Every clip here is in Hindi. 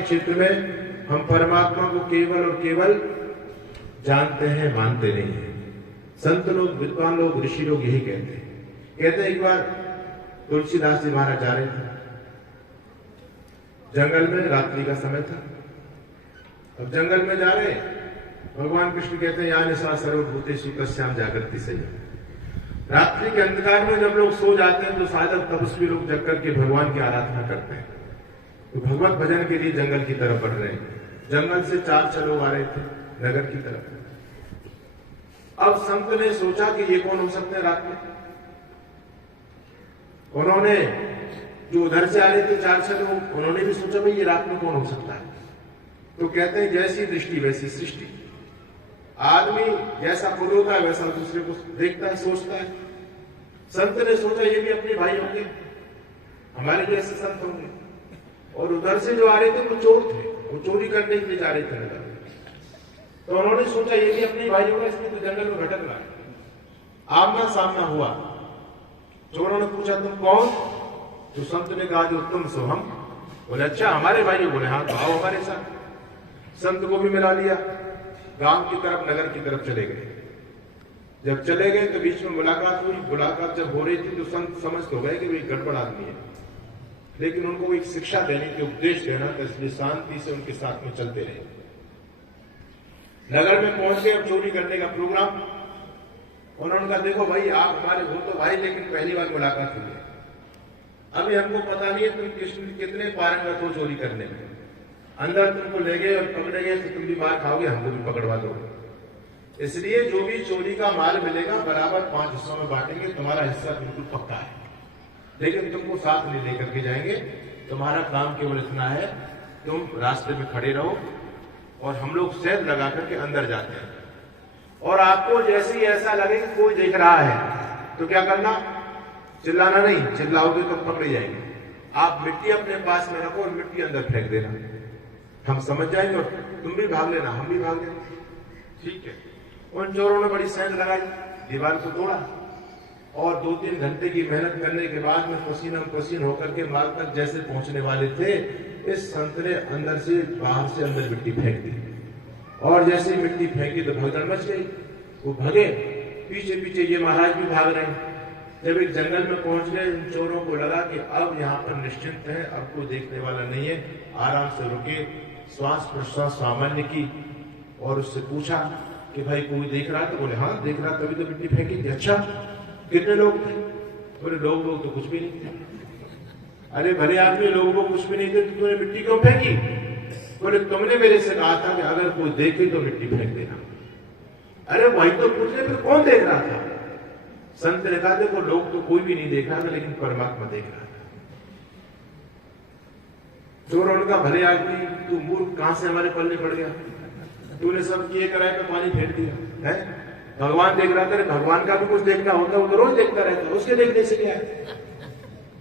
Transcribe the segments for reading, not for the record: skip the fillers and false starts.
के क्षेत्र में हम परमात्मा को केवल और केवल जानते हैं, मानते नहीं हैं। संत लोग, विद्वान लोग, ऋषि लोग यही कहते हैं। एक बार तुलसीदास जी महाराज जा रहे थे जंगल में, रात्रि का समय था। अब जंगल में जा रहे, भगवान कृष्ण कहते हैं या निशा सर्वभूतेषु कस्याम जागृति से। रात्रि के अंधकार में जब लोग सो जाते हैं तो शायद तपस्वी लोग जग करके भगवान की आराधना करते हैं। तो भगवत भजन के लिए जंगल की तरफ बढ़ रहे हैं। जंगल से 4 लोग आ रहे थे नगर की तरफ। अब संत ने सोचा कि ये कौन हो सकते हैं रात में। उन्होंने, जो उधर से आ रहे थे 4 लोग, उन्होंने भी सोचा भाई ये रात में कौन हो सकता है। तो कहते हैं जैसी दृष्टि वैसी सृष्टि। आदमी जैसा खुद होता है वैसा दूसरे को देखता है, सोचता है। संत ने सोचा ये भी अपने भाई होंगे, हमारे जैसे संत होंगे। और उधर से जो आ रहे थे वो चोर थे, वो चोरी करने के लिए जा रहे थे नगर। तो उन्होंने सोचा ये भी अपने भाई होगा, इसमें तो जंगल में भटक रहा है। आमना सामना हुआ। चोरों ने पूछा तुम कौन? तो संत ने कहा जो तुम सो हम। बोले अच्छा हमारे भाई हो? बोले हाँ तो आओ हमारे साथ। संत को भी मिला लिया, गांव की तरफ, नगर की तरफ चले गए। जब चले गए तो बीच में मुलाकात हुई। मुलाकात जब हो रही थी तो संत समझ तो गए कि वे गड़बड़ आदमी है, लेकिन उनको एक शिक्षा देने के, उपदेश देना था, इसलिए शांति से उनके साथ में चलते रहे। नगर में पहुंच गए, अब चोरी करने का प्रोग्राम। उन्होंने कहा देखो भाई आप हमारे हो तो भाई, लेकिन पहली बार मुलाकात हुई है, अभी हमको पता नहीं है तुम कितने पारंगत हो चोरी करने में। अंदर तुमको ले गए और पकड़े गए तो तुम भी मार खाओगे, हमको भी पकड़वा दोगे। इसलिए जो भी चोरी का माल मिलेगा बराबर 5 हिस्सों में बांटेंगे। तुम्हारा हिस्सा बिल्कुल पक्का है, लेकिन तुमको साथ नहीं लेकर के जाएंगे। तुम्हारा काम केवल इतना है, तुम रास्ते में खड़े रहो और हम लोग सेल लगा करके अंदर जाते हैं। और आपको जैसे ही ऐसा लगे कि कोई देख रहा है तो क्या करना? चिल्लाना नहीं, चिल्लाओगे तो पकड़े जाएंगे। आप मिट्टी अपने पास में रखो और मिट्टी अंदर फेंक देना, हम समझ जाएंगे और तुम भी भाग लेना, हम भी भाग लेंगे। ठीक है। उन चोरों ने बड़ी सेंध लगाई, दीवार को तोड़ा और 2-3 घंटे की मेहनत करने के बाद में पसीना पसीन होकर के मार्ग तक जैसे पहुंचने वाले थे, इस संत ने अंदर से बाहर से अंदर मिट्टी फेंक दी। और जैसे मिट्टी फेंकी तो भगदड़ मच गई। वो भगे, पीछे पीछे ये महाराज भी भाग रहे हैं। जब एक जंगल में पहुंच गए, उन चोरों को लगा कि अब यहाँ पर निश्चिंत है, अब कोई देखने वाला नहीं है। आराम से रुके, श्वास प्रश्वास सामान्य की और उससे पूछा कि भाई कोई देख रहा है? तो बोले हाँ देख रहा, तभी तो मिट्टी फेंकी थी। अच्छा कितने लोग थे? बोले लोग तो कुछ भी नहीं थे। अरे भले आदमी, लोगों को कुछ भी नहीं थे तो तूने मिट्टी क्यों फेंकी? बोले तुमने मेरे से कहा था कि अगर कोई देखे तो मिट्टी फेंक देना। अरे वही तो पूछने, फिर कौन देख रहा था? संत ने कहा देखो लोग तो कोई भी नहीं देख रहा था, लेकिन परमात्मा देख रहा था। चोरों ने कहा भले आदमी, तू मूर्ख, कहां से हमारे पल्ले पड़ गया? तूने सब किए कराए पे पानी फेंक दिया है। भगवान देख रहा था, भगवान का भी कुछ देखना होता, वो तो रोज देखता रहता, उसके देखने से क्या है?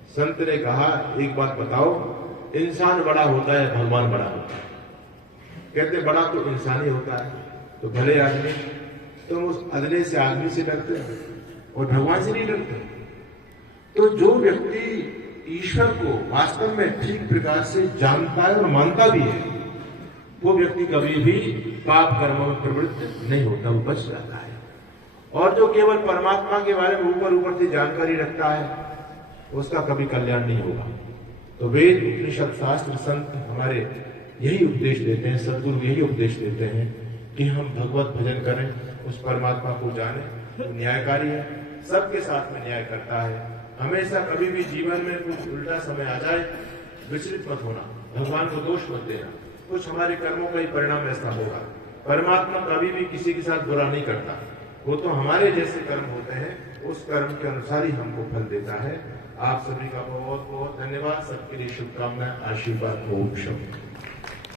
संत ने कहा एक बात बताओ, इंसान बड़ा होता है भगवान बड़ा होता है? कहते बड़ा तो इंसान ही होता है। तो भले आदमी, तुम उस अदले से आदमी से डरते हो और भगवान से नहीं डरते। तो जो व्यक्ति ईश्वर को वास्तव में ठीक प्रकार से जानता है और मानता भी है, वो व्यक्ति कभी भी पाप कर्मों में प्रवृत्त नहीं होता, वो बच जाता है। और जो केवल परमात्मा के बारे में ऊपर ऊपर से जानकारी रखता है, उसका कभी कल्याण नहीं होगा। तो वेद, उपनिषद, शास्त्र, संत हमारे यही उपदेश देते हैं, सदगुरु यही उपदेश देते हैं कि हम भगवत भजन करें, उस परमात्मा को जाने। वो न्यायकारी है, सबके साथ में न्याय करता है। हमेशा कभी भी जीवन में कुछ उल्टा समय आ जाए, विचलित मत होना, भगवान को दोष मत देना। कुछ हमारे कर्मों का ही परिणाम ऐसा होगा। परमात्मा कभी भी किसी के साथ बुरा नहीं करता, वो तो हमारे जैसे कर्म होते हैं, उस कर्म के अनुसार ही हमको फल देता है। आप सभी का बहुत बहुत धन्यवाद। सबके लिए शुभकामनाएं, आशीर्वाद। ओम शांति।